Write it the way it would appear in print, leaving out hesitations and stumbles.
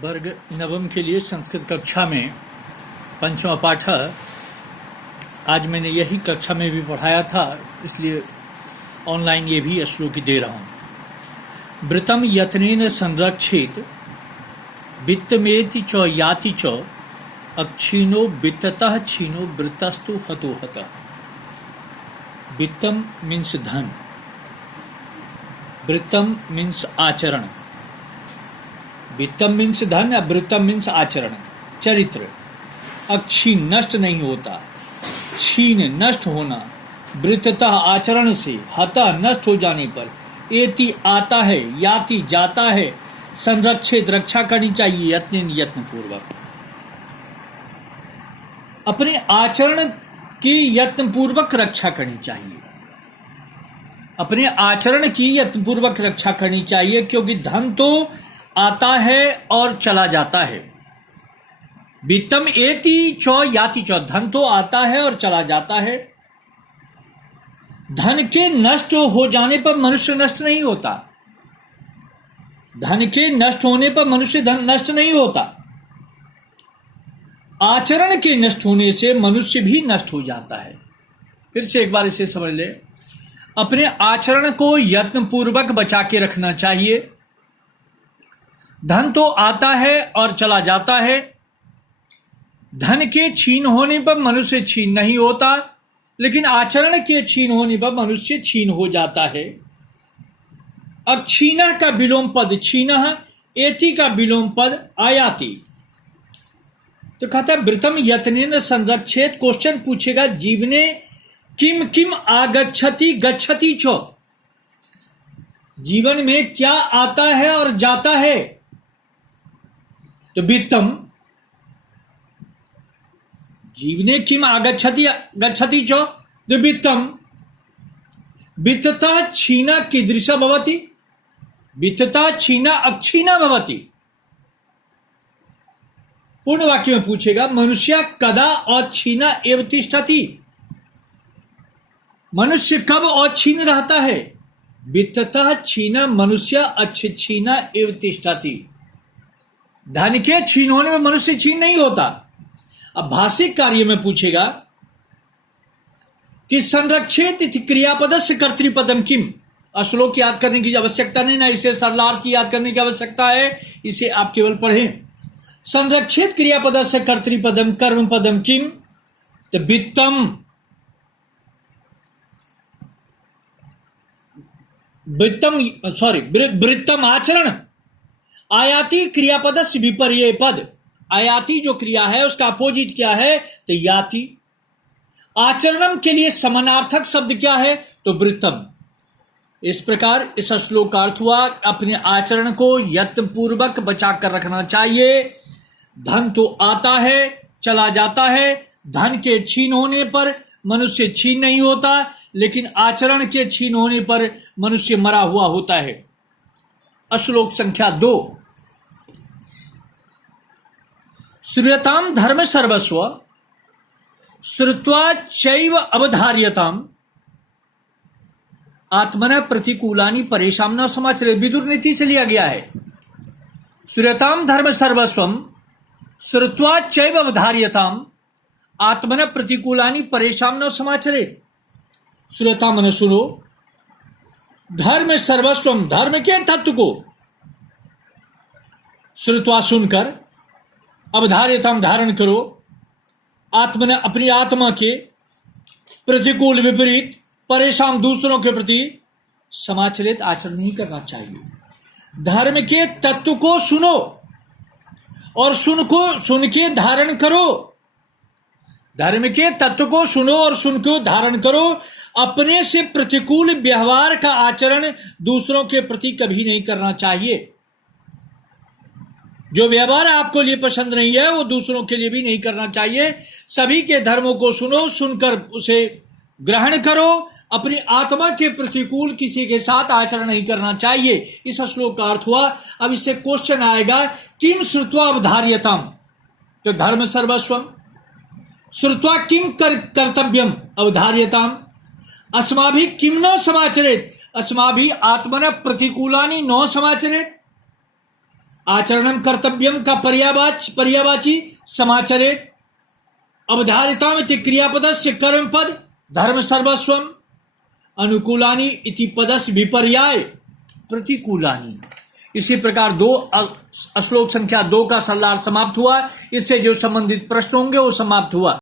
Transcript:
वर्ग नवम के लिए संस्कृत कक्षा में पंचमा पाठ। आज मैंने यही कक्षा में भी पढ़ाया था, इसलिए ऑनलाइन ये भी श्लोकी दे रहा हूँ। वृतम यत्नेन संरक्षित वित्तमेति च याति च अक्षीणो वित्ततः क्षीणो वृत्तस्तु हतो हतः। वित्तम मीन्स धन, वृत्तम मीन्स आचरण। वित्तम मीन्स धन, वृत्तम मीन्स आचरण, चरित्र। अक्षीण नष्ट नहीं होता, क्षीण नष्ट होना, वृत्ततः आचरण से, हतः नष्ट हो जाने पर, एति आता है, याति जाता है, संरक्षित रक्षा करनी चाहिए, यत्न पूर्वक। अपने आचरण की यत्न पूर्वक रक्षा करनी चाहिए, अपने आचरण की यत्न पूर्वक रक्षा करनी चाहिए, क्योंकि धन तो आता है और चला जाता है। वित्तम एति चौ याति चौ, धन तो आता है और चला जाता है। धन के नष्ट हो जाने पर मनुष्य नष्ट नहीं होता, धन के नष्ट होने पर मनुष्य धन नष्ट नहीं होता। आचरण के नष्ट होने से मनुष्य भी नष्ट हो जाता है। फिर से एक बार इसे समझ ले। अपने आचरण को यत्न पूर्वक बचा के रखना चाहिए। धन तो आता है और चला जाता है। धन के छीन होने पर मनुष्य छीन नहीं होता, लेकिन आचरण के छीन होने पर मनुष्य छीन हो जाता है। अब छीना का विलोम पद छीना, एति का विलोम पद आयाति। तो कहता है वृतम यत्नेन संरक्षेत। क्वेश्चन पूछेगा, जीवने किम किम आगच्छति गच्छति चो, जीवन में क्या आता है और जाता है। तो वित्तम, जीवने किम आगच्छति गच्छति चो, तो वित्तम। वित्तता छीना कीदृशा भवति, वित्तता छीना अक्षीणा भवति। पूर्ण वाक्य में पूछेगा, मनुष्य कदा अक्षीणा एव तिष्ठति, मनुष्य कब अक्षीण रहता है। वित्तता छीना मनुष्य अच्छीना एव तिष्ठति। धन के छीन होने में मनुष्य छीन नहीं होता। अब भाषिक कार्य में पूछेगा कि संरक्षित इति क्रियापद से कर्तृपदम किम। श्लोक याद करने की आवश्यकता नहीं, ना इसे सरलार्थ की याद करने की आवश्यकता है, इसे आप केवल पढ़ें। संरक्षित क्रियापद से कर्तृपदम कर्म पदम किम, तो वित्तम, वृत्तम आचरण। आयाति क्रियापद से विपर्य पद, आयाति जो क्रिया है उसका अपोजिट क्या है, तो याति। आचरणम के लिए समानार्थक शब्द क्या है, तो वृत्तम। इस प्रकार इस श्लोक का अर्थ हुआ, अपने आचरण को यत्न पूर्वक बचा कर रखना चाहिए। धन तो आता है चला जाता है, धन के छीन होने पर मनुष्य छीन नहीं होता, लेकिन आचरण के छीन होने पर मनुष्य मरा हुआ होता है। श्लोक संख्या 2। श्रूयताम धर्म सर्वस्व श्रुत्वा चैव अवधार्यताम आत्मनः प्रतिकूलानि परेशान न समाचरेत्। विदुर नीति से लिया गया है। श्रूयताम धर्म सर्वस्वम श्रुत्वा चैव अवधार्यताम आत्मनः प्रतिकूलानि परेशान न समाचरेत्। श्रूयताम मन सुनो, धर्म सर्वस्वम धर्म के तत्व को, श्रुत्वा सुनकर, अवधार्यताम धारण करो, आत्मन अपनी आत्मा के, प्रतिकूल विपरीत, परेशान दूसरों के प्रति, समाचरित आचरण नहीं करना चाहिए। धर्म के तत्व को सुनो और सुन के धारण करो। धर्म के तत्व को सुनो और सुन के धारण करो। अपने से प्रतिकूल व्यवहार का आचरण दूसरों के प्रति कभी नहीं करना चाहिए। जो व्यवहार आपको लिए पसंद नहीं है वो दूसरों के लिए भी नहीं करना चाहिए। सभी के धर्मों को सुनो, सुनकर उसे ग्रहण करो। अपनी आत्मा के प्रतिकूल किसी के साथ आचरण नहीं करना चाहिए। इस श्लोक का अर्थ हुआ। अब इससे क्वेश्चन आएगा, किम श्रुत्वा अवधार्यताम, तो धर्म सर्वस्वम। श्रुत्वा किम कर्तव्यम अवधार्यताम, अस्माभि किम न समाचरेत्, अस्माभि आत्मनः प्रतिकूलानि न समाचरेत्। आचरणम कर्तव्यम का पर्यावाची समाचरेत्। अवधारिताम इति क्रियापदस्य कर्मपद धर्म सर्वस्वम। अनुकूलानि इति पदस्य विपर्याय प्रतिकूलानि। इसी प्रकार श्लोक संख्या 2 का सल्लार समाप्त हुआ। इससे जो संबंधित प्रश्न होंगे वो समाप्त हुआ।